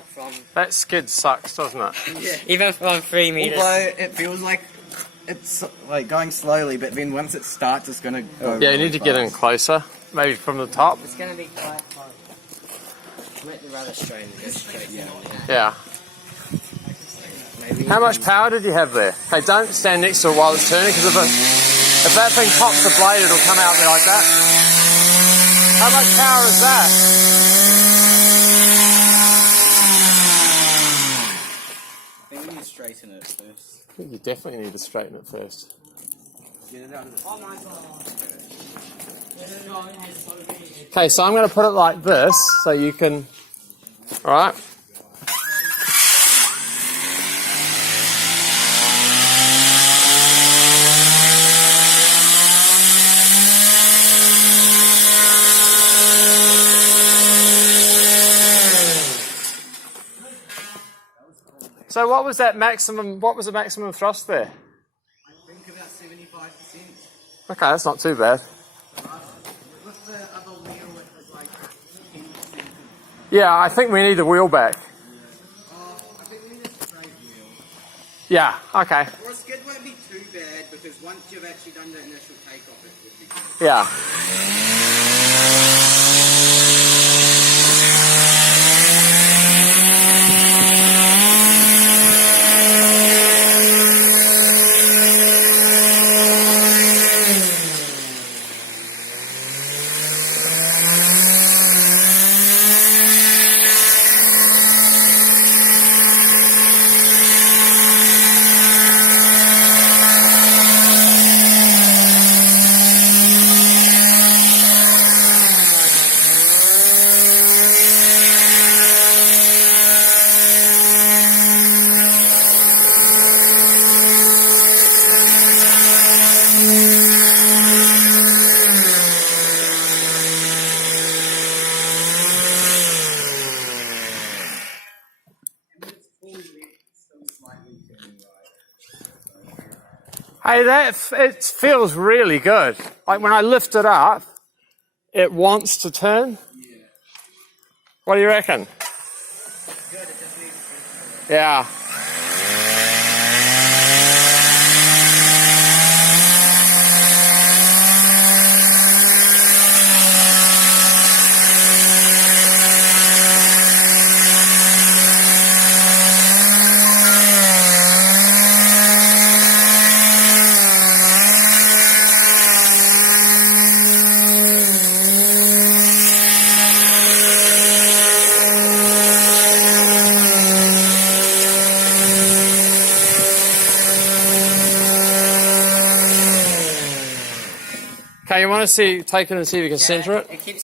like from... That skid sucks, doesn't it? Yeah. Even from 3 meters. Although it feels like it's like going slowly, but then once it starts, it's gonna go. Yeah, you really need to get in fast. closer. Maybe from the top. It's going to be quite hard. Let the rudder straight and go straight down. Yeah. Maybe How much power did you have there? Hey, don't stand next to it while it's turning, because if that thing pops the blade, it'll come out there like that. How much power is that? I think we need to straighten it first. I think you definitely need to straighten it first. Get it out of the... Oh my god. Okay, so I'm going to put it like this, so you can... Alright? So what was that maximum, what was the maximum thrust there? I think about 75%. Okay, that's not too bad. With the other wheel, it was like 10%. Yeah, I think we need the wheel back. I think we need a straight wheel. Yeah, okay. Or a skid won't be too bad, because once you've actually done the initial takeoff, it would be good. Yeah. Hey, it feels really good. Like when I lift it up, it wants to turn. Yeah. What do you reckon? Good, it just needs to... Yeah. Okay, you want to take it and see if you can center it? It keeps